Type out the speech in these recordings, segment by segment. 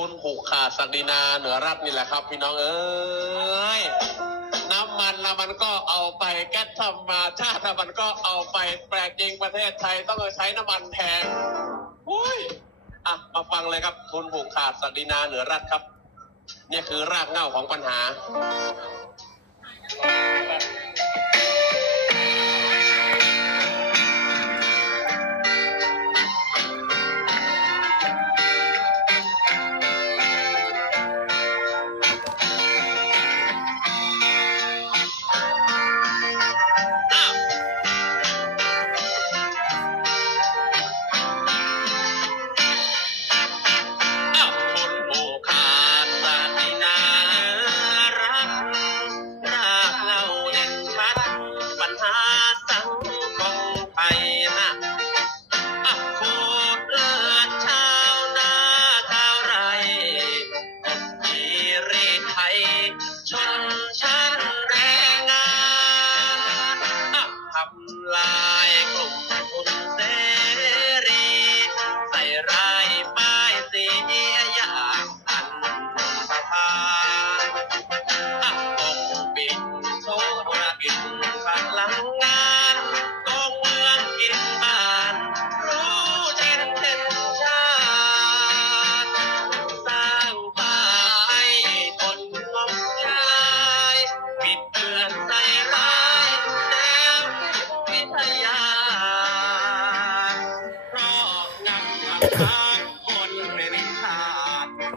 ทุนผูกขาดศักดินาเหนือรัฐนี่แหละครับ พี่น้องเอ้ยน้ำมันละมันก็เอาไปแก๊สธรรมาชาติละมันก็เอาไปแปลกจริงประเทศไทยต้องใช้น้ำมันแพงอุ้ยอะมาฟังเลยครับทุนผูกขาดศักดินาเหนือรัฐครับ เนี่ยคือรากเหง้าของปัญหา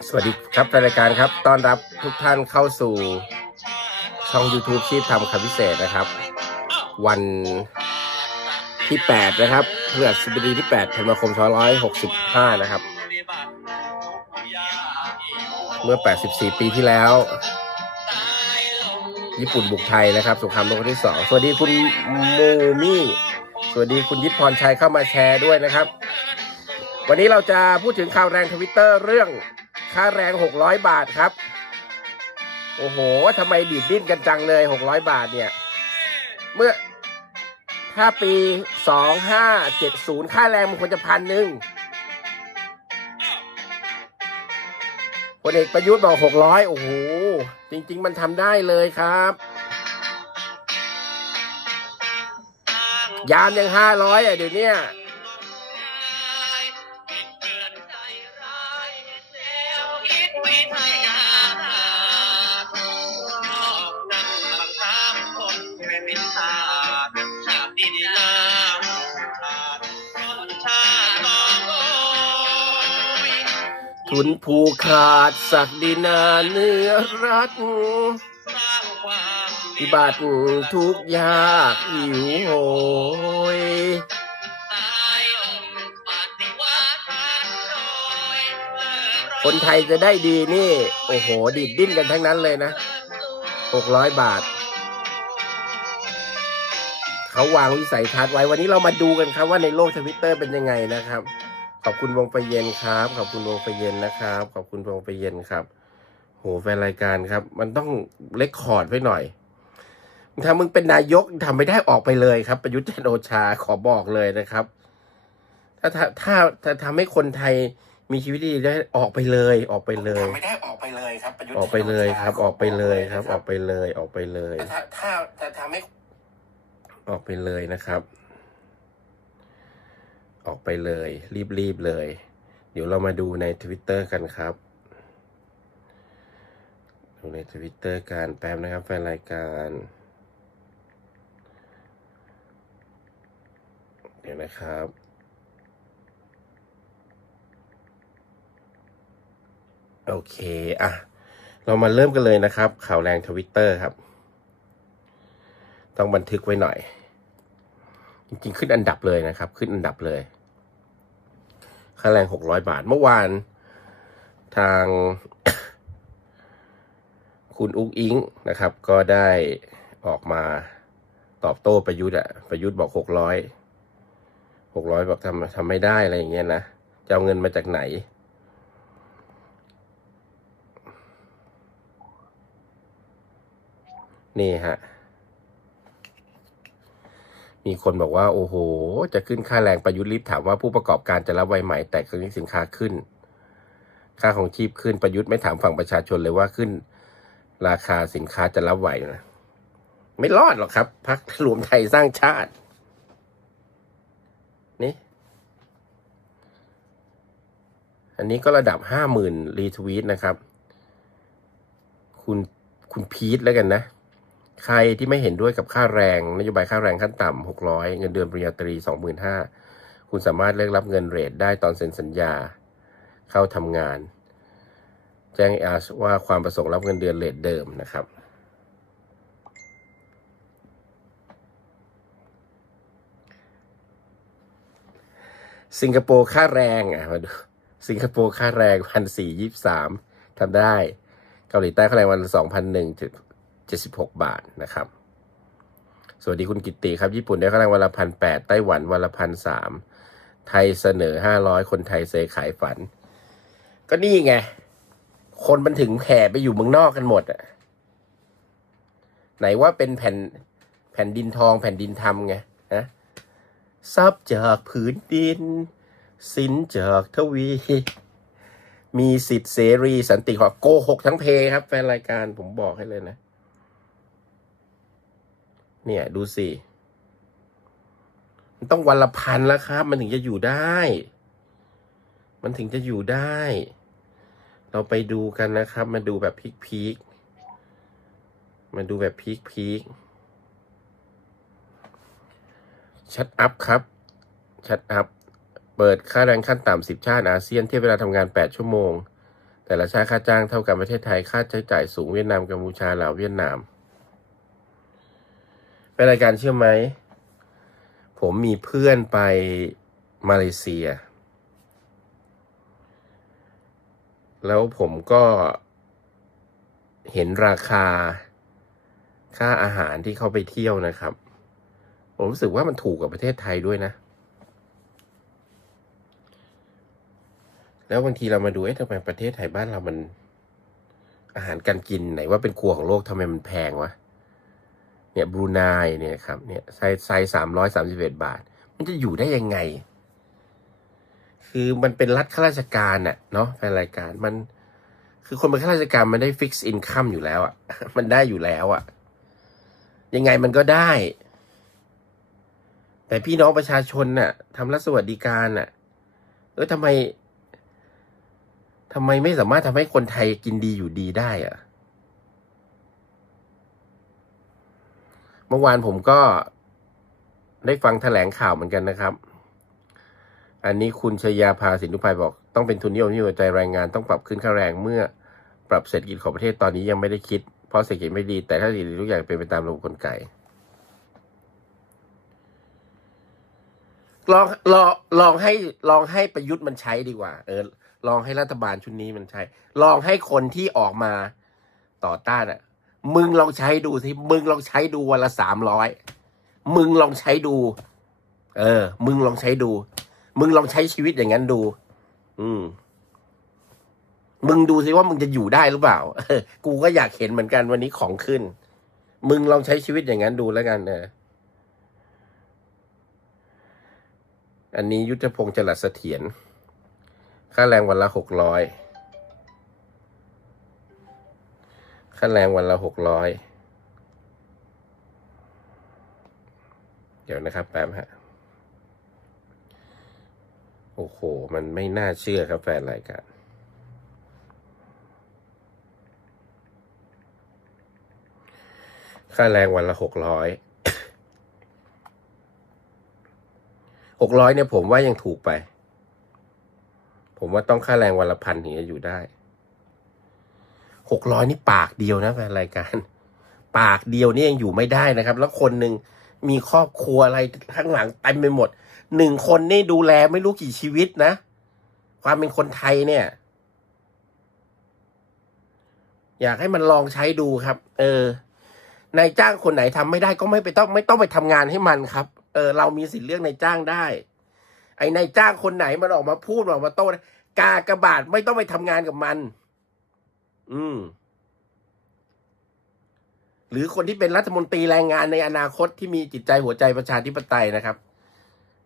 สวัสดีครับแฟนรายการครับ ต้อนรับทุกท่านเข้าสู่ช่อง YouTube ชีพทำคำพิเศษนะครับ วันที่ 8 นะครับเพื่อสบดีที่8ธันวาคม2565 นะครับ เมื่อ 84 ปีที่แล้ว ญี่ปุ่นบุกไทยนะครับสงครามโลกครั้งที่ 2 สวัสดีคุณมูมี่ สวัสดีคุณยิปพรชัยเข้ามาแชร์ด้วยนะครับ วันนี้เราจะพูดถึงข่าวแรงทวิตเตอร์เรื่องค่าแรง 600 บาทครับ โอ้โหทำไมดีดดิ้นกันจังเลย 600 บาทเนี่ย เมื่อถ้าปี 2570 ค่าแรงมันควรจะพันหนึ่งพลเอกประยุทธ์บอก 600 โอ้โห จริง ๆ มันทำได้เลยครับ ยามยัง 500อะเดี๋ยวนี้ ทุนผูกขาดศักดินาเนื้อรัฐพิบัติทุกยากหิวโหยคนไทยจะได้ดีนี่ โอ้โหดิดดิ้นกันทั้งนั้นเลยนะ600บาท เขาวางวิสัยทัศน์ไว้วันนี้เรามาดูกันครับว่าในโลกทวิตเตอร์เป็นยังไงนะครับ ขอบคุณวงไปเย็นครับ ขอบคุณวงไปเย็นนะครับ ขอบคุณวงไปเย็นครับ โหแฟนรายการครับ มันต้องเลคคอร์ดไว้หน่อยถ้ามึงเป็นนายกทำไม่ได้ออกไปเลยครับ ประยุทธ์จันทร์โอชาขอบอกเลยนะครับ ถ้าถ้าถ้าถ้าทำให้คนไทยมีชีวิตที่ดีได้ออกไปเลยออกไปเลยทำไม่ได้ออกไปเลยครับประยุทธ์ออกไปเลยครับ ออกไปเลยครับ ออกไปเลย ออกไปเลยถ้าถ้าถ้าทำให้ออกไปเลยนะครับ ออกไปเลย รีบๆเลย เดี๋ยวเรามาดูในทวิตเตอร์กันครับ ดูในทวิตเตอร์กันแป๊บนะครับแฟนรายการ เดี๋ยวนะครับโอเค อะ เรามาเริ่มกันเลยนะครับ ข่าวแรงทวิตเตอร์ครับ ต้องบันทึกไว้หน่อย จริงๆ ขึ้นอันดับเลยนะครับ ขึ้นอันดับเลย ค่าแรงหกร้อยบาท เมื่อวาน ทาง คุณอุ้งอิงนะครับ ก็ได้ออกมาตอบโต้ประยุทธ์อะประยุทธ์บอกหกร้อยหกร้อยบอกทำทำไม่ได้อะไรอย่างเงี้ยนะจะเอาเงินมาจากไหน นี่ฮะ มีคนบอกว่า โอ้โห จะขึ้นค่าแรงประยุทธ์รีบถามว่าผู้ประกอบการจะรับไวไหม แต่ครั้งนี้สินค้าขึ้น ค่าของชีพขึ้นประยุทธ์ไม่ถามฝั่งประชาชนเลยว่าขึ้น ราคาสินค้าจะรับไหวนะไม่รอดหรอกครับพักรวมไทยสร้างชาติ นี่ อันนี้ก็ระดับห้าหมื่นรีทวีตนะครับ คุณคุณพีทแล้วกันนะ ใครที่ไม่เห็นด้วยกับค่าแรง นโยบายค่าแรงขั้นต่ำหกร้อยเงินเดือนปริญญาตรีสองหมื่นห้าคุณสามารถเลือกรับเงินเรทได้ตอนเซ็นสัญญา เข้าทำงาน แจ้งอาว่าความประสงค์รับเงินเดือนเรทเดิมนะครับสิงคโปร์ค่าแรงอะมาดูสิงคโปร์ค่าแรงพันสี่ยี่สามทำได้ เกาหลีใต้ค่าแรงวันสองพันหนึ่ง เจ็ดสิบหกบาทนะครับ สวัสดีคุณกิตติครับ ญี่ปุ่นได้ค่าแรงวันละพันแปดไต้หวันวันละพันสามไทยเสนอห้าร้อยคนไทยเซขายฝัน ก็นี่ไง คนมันถึงแผ่ไปอยู่เมืองนอกกันหมดอะไหนว่าเป็นแผ่นแผ่นดินทองแผ่นดินธรรมไงฮะทรัพย์จากผืนดิน สินจากทวี มีสิทธิเสรีสันติขอโกหกทั้งเพครับ แฟนรายการผมบอกให้เลยนะ เนี่ยดูสิ มันต้องวันละพันแล้วครับ มันถึงจะอยู่ได้ มันถึงจะอยู่ได้ เราไปดูกันนะครับ มาดูแบบพีคพีคๆมาดูแบบพีคพีคชัดอัพครับ ชัดอัพ เปิดค่าแรงขั้นต่ำสิบชาติอาเซียนเทียบเวลาทำงานแปดชั่วโมง แต่ละชาติค่าจ้างเท่ากันประเทศไทย ค่าใช้จ่ายสูงเวียดนามกัมพูชาลาวเวียดนาม เป็นรายการเชื่อไหม ผมมีเพื่อนไปมาเลเซีย แล้วผมก็เห็นราคาค่าอาหารที่เขาไปเที่ยวนะครับ ผมรู้สึกว่ามันถูกกว่าประเทศไทยด้วยนะ แล้วบางทีเรามาดูเอ๊ะทำไมประเทศไทยบ้านเรามัน อาหารการกินไหนว่าเป็นครัวของโลกทำไมมันแพงวะ เนี่ยบรูไนเนี่ยครับเนี่ยไซส์ไซส์สามร้อยสามสิบเอ็ดบาท มันจะอยู่ได้ยังไง คือมันเป็นรัฐข้าราชการน่ะเนาะแฟนรายการมัน คือคนเป็นข้าราชการมันได้ฟิกซ์อินคัมอยู่แล้วอะ่ะ มันได้อยู่แล้วอะ่ะ ยังไงมันก็ได้ แต่พี่น้องประชาชนน่ะทำรัฐสวัสดิการน่ะ เออทำไมทำไมไม่สามารถทำให้คนไทยกินดีอยู่ดีได้อะ เมื่อวานผมก็ได้ฟังแถลงข่าวเหมือนกันนะครับ อันนี้คุณชยาภาสินทุพายบอก ต้องเป็นทุนนิยมที่หัวใจแรงงานต้องปรับขึ้นค่าแรงเมื่อปรับเศรษฐกิจของประเทศตอนนี้ยังไม่ได้คิด เพราะเศรษฐกิจไม่ดี แต่ถ้าเศรษฐกิจทุกอย่างเป็นไปตามระบบกลไกลองลองลองให้ลองให้ประยุทธ์มันใช้ดีกว่า เออ ลองให้รัฐบาลชุดนี้มันใช้ ลองให้คนที่ออกมาต่อต้านอะ มึงลองใช้ดูสิมึงลองใช้ดูวันละสามร้อยมึงลองใช้ดู เออ มึงลองใช้ดู มึงลองใช้ชีวิตอย่างนั้นดู อืม มึงดูสิว่ามึงจะอยู่ได้หรือเปล่าออกูก็อยากเห็นเหมือนกันวันนี้ของขึ้น มึงลองใช้ชีวิตอย่างนั้นดูแล้วกันเอออันนี้ยุทธพงศ์จรัสเสถียรค่าแรงวันละหกร้อยาแรงวันละหกร้อยเดี๋ยวนะครับแป๊บฮะ โอ้โห มันไม่น่าเชื่อครับแฟนรายการค่าแรงวันละหกร้อยหกร้อยเนี่ยผมว่ายังถูกไป ผมว่าต้องค่าแรงวันละพันถึงจะอยู่ได้ หกร้อยนี่ปากเดียวนะแฟนรายการ ปากเดียวนี่ยังอยู่ไม่ได้นะครับ แล้วคนหนึ่งมีครอบครัวอะไรข้างหลังเต็มไปหมดหนึ่งคนนี่ดูแลไม่รู้กี่ชีวิตนะ ความเป็นคนไทยเนี่ย อยากให้มันลองใช้ดูครับ เออนายจ้างคนไหนทำไม่ได้ก็ไม่ไปต้องไม่ต้องไปทำงานให้มันครับ เออ เรามีสิทธิ์เลือกนายจ้างได้ ไอ้นายจ้างคนไหนมันออกมาพูดออกมาโต้กากระบาดไม่ต้องไปทำงานกับมัน อืม หรือคนที่เป็นรัฐมนตรีแรงงานในอนาคตที่มีจิตใจหัวใจประชาธิปไตยนะครับ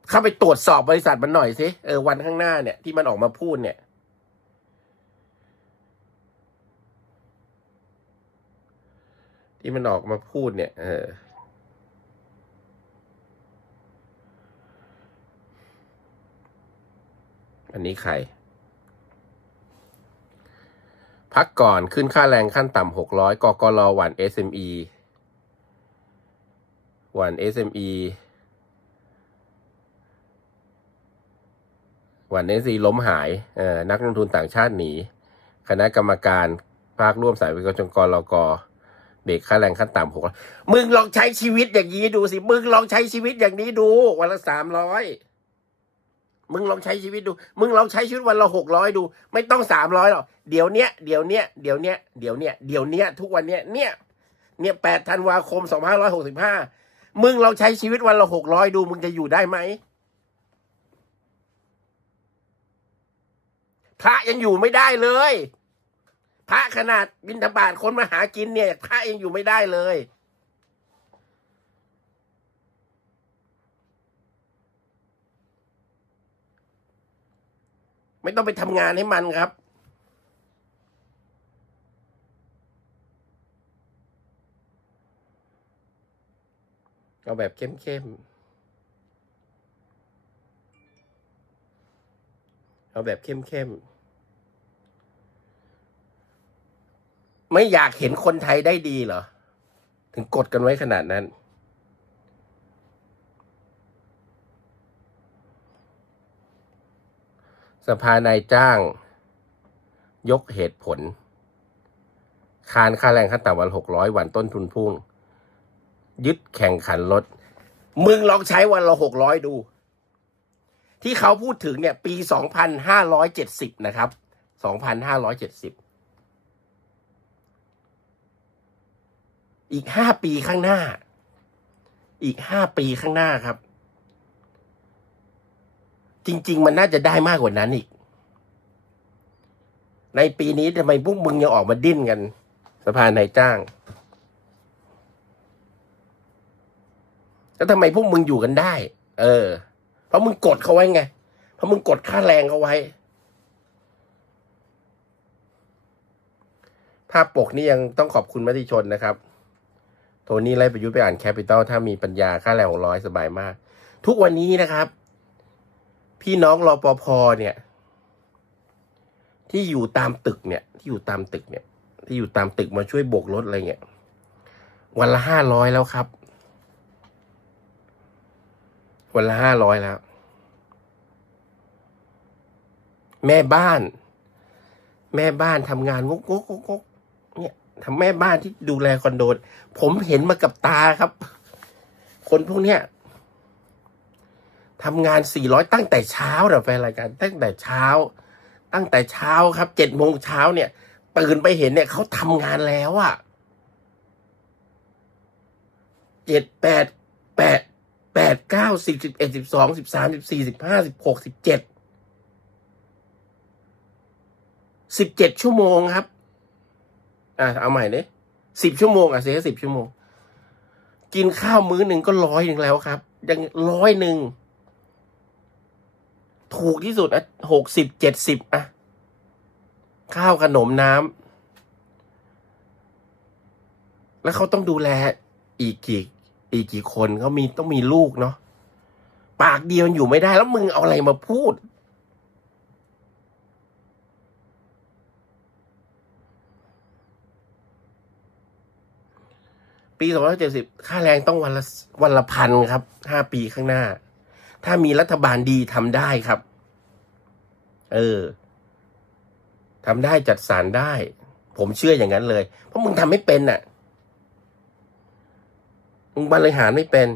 เข้าไปตรวจสอบบริษัทมันหน่อยสิเออวันข้างหน้าเนี่ยที่มันออกมาพูดเนี่ย ที่มันออกมาพูดเนี่ย เอออันนี้ใคร พักก่อนขึ้นค่าแรงขั้นต่ำหกร้อยกกรหวาน SME หวาน SME หวาน SME ล้มหายนักลงทุนต่างชาติหนี คณะกรรมการภาคร่วมสายวิกรชงกรลกเบรกค่าแรงขั้นต่ำหกมึงลองใช้ชีวิตอย่างนี้ดูสิ มึงลองใช้ชีวิตอย่างนี้ดู วันละสามร้อย มึงลองใช้ชีวิตดู มึงลองใช้ชีวิตวันละหกร้อยดู ไม่ต้องสามร้อยหรอก เดี๋ยวเนี้ย เดี๋ยวเนี้ย เดี๋ยวเนี้ย เดี๋ยวเนี้ย เดี๋ยวเนี้ย ทุกวันเนี้ย เนี่ย เนี่ยแปดธันวาคมสองพันร้อยหกสิบห้ามึงลองใช้ชีวิตวันละหกร้อยดู มึงจะอยู่ได้ไหม พระยังอยู่ไม่ได้เลย พระขนาดบินทบาทคนมาหากินเนี่ย พระยังอยู่ไม่ได้เลย ไม่ต้องไปทำงานให้มันครับ เอาแบบเข้มๆ เอาแบบเข้มๆไม่อยากเห็นคนไทยได้ดีเหรอ ถึงกดกันไว้ขนาดนั้น สภานายจ้าง ยกเหตุผล คานค่าแรงขั้นต่ำวันหกร้อยวันต้นทุนพุ่ง ยึดแข่งขันรถมึงลองใช้วันละหกร้อยดู ที่เขาพูดถึงเนี่ย ปีสองพันห้าร้อยเจ็ดสิบนะครับสองพันห้าร้อยเจ็ดสิบอีกห้าปีข้างหน้า อีกห้าปีข้างหน้าครับ จริง ๆ มันน่าจะได้มากกว่านั้นอีก ในปีนี้ทำไมพวกมึงยังออกมาดิ้นกัน สภานายจ้าง แล้วทำไมพวกมึงอยู่กันได้ เออ เพราะมึงกดเขาไว้ไง เพราะมึงกดค่าแรงเขาไว้ภาพปกนี่ยังต้องขอบคุณมติชนนะครับ โทนี่ไล่ประยุทธ์ไปอ่านแคปิตอลถ้ามีปัญญาค่าแรงของร้อยสบายมาก ทุกวันนี้นะครับ พี่น้องรอปภเนี่ย ที่อยู่ตามตึกเนี่ย ที่อยู่ตามตึกเนี่ย ที่อยู่ตามตึกมาช่วยโบกรถอะไรเงี้ยวันละห้าร้อยแล้วครับ วันละห้าร้อยแล้ว แม่บ้าน แม่บ้านทำงานงกงกงกกเนี่ยทำแม่บ้านที่ดูแลคอนโดผมเห็นมากับตาครับ คนพวกเนี้ย ทำงานสี่ร้อยตั้งแต่เช้าเหรอแฟนรายการตั้งแต่เช้า ตั้งแต่เช้าครับเจ็ดโมงเช้าเนี่ยตื่นไปเห็นเนี่ยเขาทำงานแล้วอะเจ็ดแปดแปดแปดเก้าสิบสิบเอ็ดสิบสองสิบสามสิบสี่สิบห้าสิบหกสิบเจ็ดสิบเจ็ดชั่วโมงครับ อะเอาใหม่เนี่ยสิบชั่วโมงอะเสียสิบชั่วโมง กินข้าวมื้อหนึ่งก็ร้อยหนึ่งแล้วครับ ยังร้อยหนึ่ง ถูกที่สุดอะหกสิบเจ็ดสิบอะ ข้าวขนมน้ำแล้วเขาต้องดูแลอีกกี่อีกกี่คนเขามีต้องมีลูกเนาะปากเดียวอยู่ไม่ได้แล้วมึงเอาอะไรมาพูด ปีสองพันเจ็ดสิบค่าแรงต้องวันละวันละพันครับห้าปีข้างหน้า ถ้ามีรัฐบาลดีทำได้ครับ เออทำได้จัดสรรได้ ผมเชื่ออย่างนั้นเลย เพราะมึงทำไม่เป็นน่ะ มึงบริหารไม่เป็น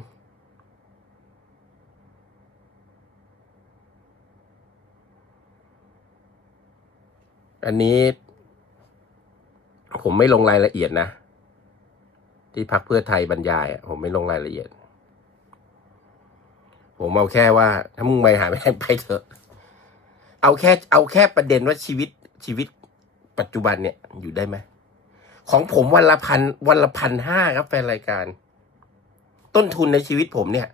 อันนี้ ผมไม่ลงรายละเอียดนะ ที่พักเพื่อไทยบรรยาย ผมไม่ลงรายละเอียด ผมเอาแค่ว่า ถ้ามึงไปหาไม่ได้ไปเถอะ เอาแค่ เอาแค่ประเด็นว่าชีวิตชีวิต ปัจจุบันเนี่ยอยู่ได้ไหมของผมวันละพันวันละพันห้าครับแฟนรายการ ต้นทุนในชีวิตผมเนี่ย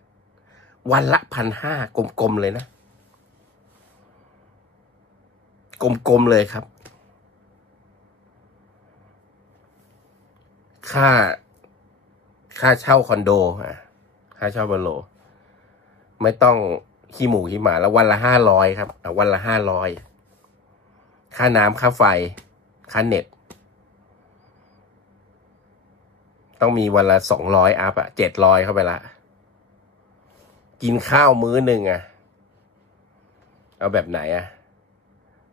วันละพันห้ากลมๆเลยนะกลมๆเลยครับ ค่า ค่าเช่าคอนโดอะค่าเช่าคอนโด ไม่ต้องขี้หมูขี้หมาแล้ววันละห้าร้อยครับอะวันละห้าร้อยค่าน้ำค่าไฟ ค่าเน็ต ต้องมีวันละสองร้อยอัพอะเจ็ดร้อยเข้าไปละ กินข้าวมื้อหนึ่งอะเอาแบบไหนอะ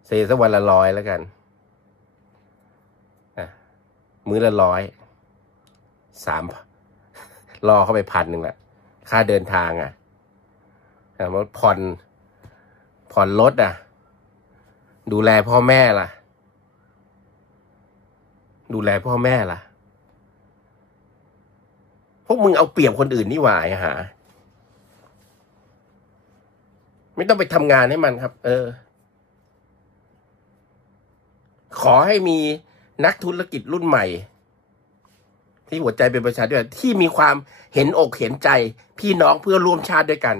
เซสักวันละร้อยแล้วกันอะมื้อละร้อยสามรอเข้าไปพันหนึ่งละค่าเดินทางอะ อะมันผ่อน ผ่อนรถอะ ดูแลพ่อแม่ล่ะ ดูแลพ่อแม่ล่ะ พวกมึงเอาเปรียบคนอื่นนี่หว่าไอ้หา ไม่ต้องไปทำงานให้มันครับ เออ ขอให้มีนักธุรกิจรุ่นใหม่ ที่หัวใจเป็นประชาธิปไตยที่มีความเห็นอกเห็นใจ พี่น้องเพื่อร่วมชาติด้วยกัน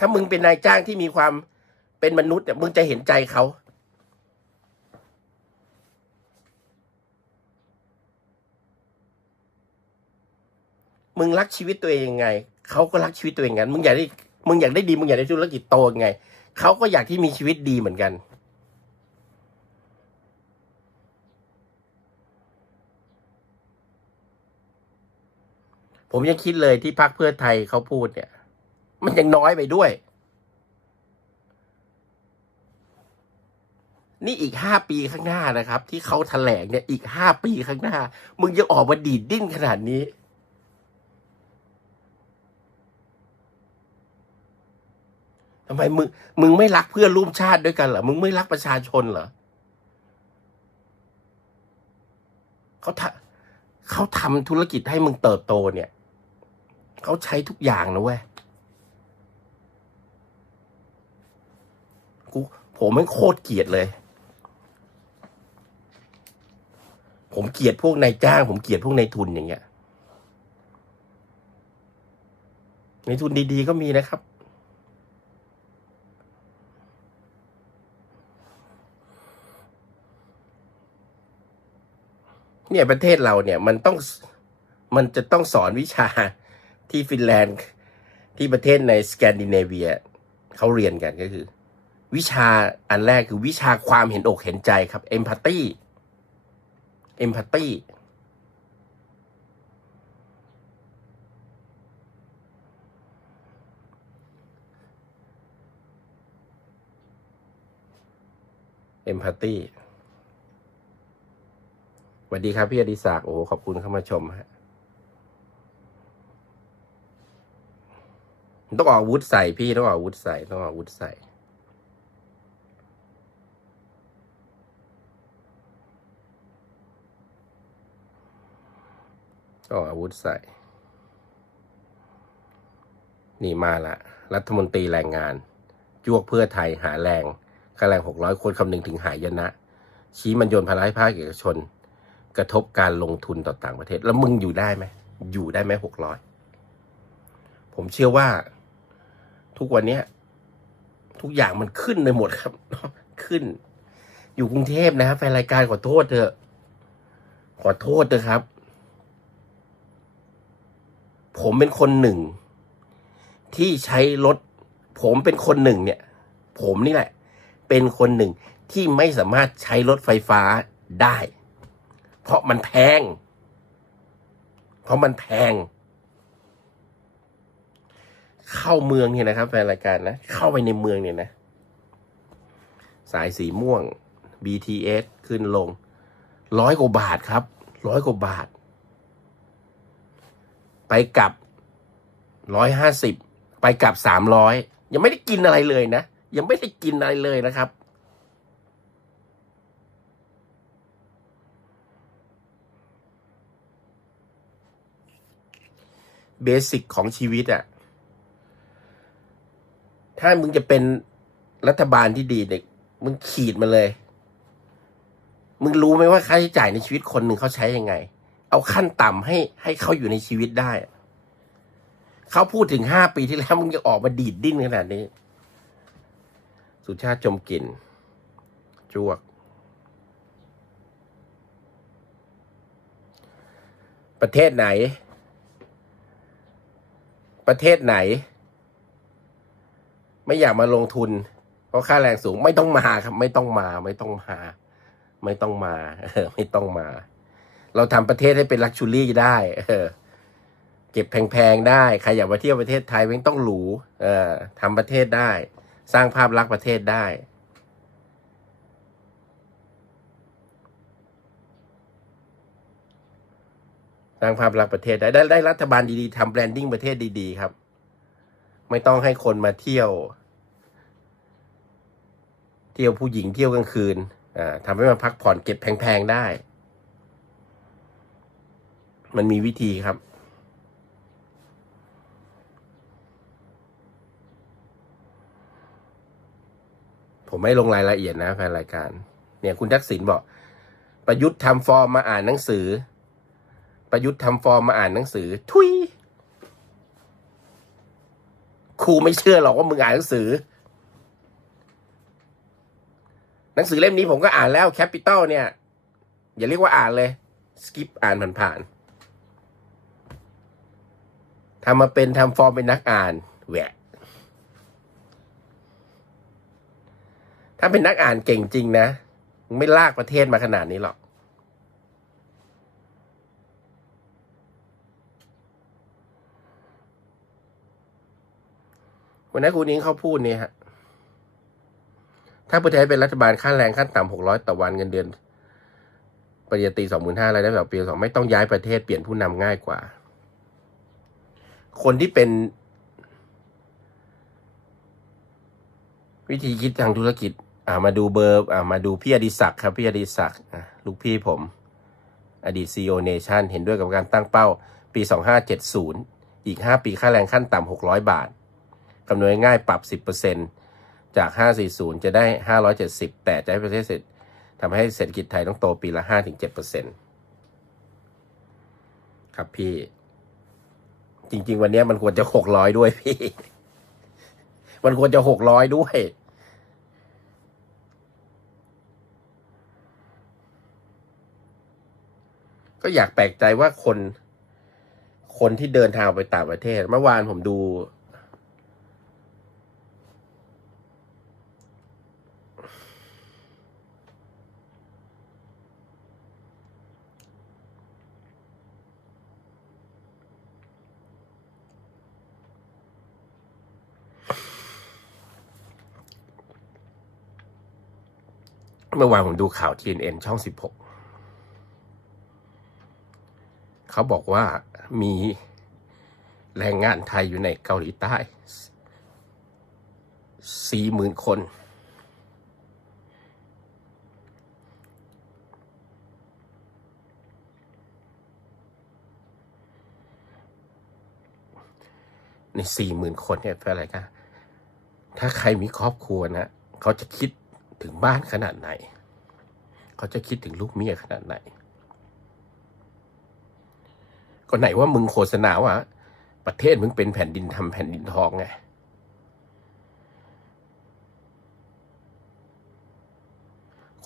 ถ้ามึงเป็นนายจ้างที่มีความเป็นมนุษย์เนี่ยมึงจะเห็นใจเขามึงรักชีวิตตัวเองยังไง เขาก็รักชีวิตตัวเองกัน มึงอยากได้ มึงอยากได้ดี มึงอยากได้ธุรกิจโตยังไง เขาก็อยากที่มีชีวิตดีเหมือนกัน ผมยังคิดเลยที่พรรคเพื่อไทยเขาพูดเนี่ย มันยังน้อยไปด้วย นี่อีกห้าปีข้างหน้านะครับ ที่เขาแถลงเนี่ยอีกห้าปีข้างหน้า มึงยังออกมาดีดดิ้นขนาดนี้ ทำไมมึงมึงไม่รักเพื่อนร่วมชาติด้วยกันเหรอ มึงไม่รักประชาชนเหรอเขาทำเขาทำธุรกิจให้มึงเติบโตเนี่ย เขาใช้ทุกอย่างนะเว้ย กูผมไม่โคตรเกลียดเลย ผมเกลียดพวกนายจ้าง ผมเกลียดพวกนายทุนอย่างเงี้ยนายทุนดีๆก็มีนะครับ เนี่ยประเทศเราเนี่ย มันต้องมันจะต้องสอนวิชาที่ฟินแลนด์ที่ประเทศในสแกนดิเนเวียเขาเรียนกันก็คือ วิชาอันแรกคือวิชาความเห็นอกเห็นใจครับเอมพัตตีเอมพัตตีเอมพัตตีสวัสดีครับพี่อดิศักดิ์โอ้โหขอบคุณเข้ามาชมฮะต้องออกวุธใส่พี่ต้องออกวุธใส่ต้องออกวุธใส่ ก็อาวุธใส่ นี่มาละ รัฐมนตรีแรงงาน จวกเพื่อไทยหาแรงค่าแรงหกร้อยคนคำนึงถึงหายนะ ชี้มันโยนภาระให้ภาคเอกชน กระทบการลงทุนต่อต่างประเทศ แล้วมึงอยู่ได้ไหม อยู่ได้ไหมหกร้อยผมเชื่อว่า ทุกวันนี้ทุกอย่างมันขึ้นไปหมดครับ ขึ้น อยู่กรุงเทพนะครับแฟนรายการขอโทษเถอะ ขอโทษเถอะครับ ผมเป็นคนหนึ่ง ที่ใช้รถ ผมเป็นคนหนึ่งเนี่ย ผมนี่แหละ เป็นคนหนึ่งที่ไม่สามารถใช้รถไฟฟ้าได้ เพราะมันแพง เพราะมันแพง เข้าเมืองเนี่ยนะครับแฟนรายการนะ เข้าไปในเมืองเนี่ยนะ สายสีม่วง BTS ขึ้นลงร้อยกว่าบาทครับร้อยกว่าบาท ไปกลับร้อยห้าสิบไปกลับสามร้อยยังไม่ได้กินอะไรเลยนะ ยังไม่ได้กินอะไรเลยนะครับ เบสิกของชีวิตอะ่ะถ้ามึงจะเป็นรัฐบาลที่ดีเนี่ยมึงขีดมาเลย มึงรู้ไหมว่าค่าใช้จ่ายในชีวิตคนหนึ่งเขาใช้ยังไง เอาขั้นต่ำให้ให้เขาอยู่ในชีวิตได้ เขาพูดถึงห้าปีที่แล้วมึงจะออกมาดีดดิ้นขนาดนี้ สุชาติจมกลิ่นจวก ประเทศไหน ประเทศไหน ไม่อยากมาลงทุน เพราะค่าแรงสูงไม่ต้องมาครับ ไม่ต้องมา ไม่ต้องมา ไม่ต้องมาไม่ต้องมา เราทำประเทศให้เป็นลักชูรี่ได้เออเก็บแพงๆได้ใครอยากมาเที่ยวประเทศไทยไม่ต้องหรูเออทำประเทศได้ สร้างภาพลักษณ์ประเทศได้สร้างภาพลักษณ์ประเทศได้ได้ได้รัฐบาลดีๆทำแบรนดิ้งประเทศดีๆครับ ไม่ต้องให้คนมาเที่ยว เที่ยวผู้หญิงเที่ยวกลางคืนอ่าทำให้มันพักผ่อนเก็บแพงๆได้ มันมีวิธีครับ ผมไม่ลงรายละเอียดนะแฟนรายการ เนี่ยคุณทักษิณบอก ประยุทธ์ทำฟอร์มมาอ่านหนังสือ ประยุทธ์ทำฟอร์มมาอ่านหนังสือ ทุยครูไม่เชื่อหรอกว่ามึงอ่านหนังสือ หนังสือเล่มนี้ผมก็อ่านแล้วแคปิตอลเนี่ย อย่าเรียกว่าอ่านเลย สกิปอ่านผ่านๆ ทำมาเป็นทำฟอร์มเป็นนักอ่านแหวะ ถ้าเป็นนักอ่านเก่งจริงนะ ไม่ลากประเทศมาขนาดนี้หรอก วันนั้นคุณนิ้งเขาพูดเนี่ยฮะ ถ้าประเทศเป็นรัฐบาลค่าแรงขั้นต่ำหกร้อยต่อวันเงินเดือนปริญญาตรีสองหมื่นห้ารายได้แบบปีสองไม่ต้องย้ายประเทศเปลี่ยนผู้นำง่ายกว่า คนที่เป็น วิธีคิดทางธุรกิจ อ่ามาดูเบอร์อ่ามาดูพี่อดิศักดิ์ครับพี่อดิศักดิ์ลูกพี่ผม อดีตซีโอเนชั่นเห็นด้วยกับการตั้งเป้า ปีสองห้าเจ็ดศูนย์อีกห้าปีค่าแรงขั้นต่ำหกร้อยบาทคำนวณง่ายปรับ 10%จาก 540 จะได้ 570 แต่จะให้ประเทศเศรษฐทำให้เศรษฐกิจไทยต้องโตปีละ 5-7%ครับพี่ จริง ๆ วันนี้มันควรจะหกร้อยด้วยพี่ มันควรจะหกร้อยด้วย ก็อยากแปลกใจว่าคน คนที่เดินทางไปต่างประเทศ เมื่อวานผมดู เมื่อวานผมดูข่าว TNN ช่อง 16 เขาบอกว่ามีแรงงานไทยอยู่ในเกาหลีใต้สี่หมื่นคน ในสี่หมื่นคนเนี่ยเป็นอะไรกันถ้าใครมีครอบครัวนะ เขาจะคิด ถึงบ้านขนาดไหน เขาจะคิดถึงลูกเมียขนาดไหน ก็ไหนว่ามึงโฆษณาว่า ประเทศมึงเป็นแผ่นดินทำแผ่นดินทองไง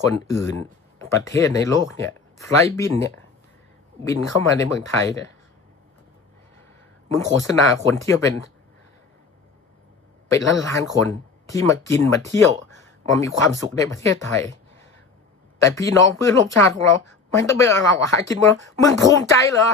คนอื่นประเทศในโลกเนี่ย ไฟล์บินเนี่ย บินเข้ามาในเมืองไทยเนี่ย มึงโฆษณาคนเที่ยวเป็น เป็นล้านล้านๆคนที่มากินมาเที่ยว มามีความสุขในประเทศไทย แต่พี่น้องเพื่อนร่วมชาติของเรา มันต้องไปเอาหากินมั้งมึงภูมิใจเหรอ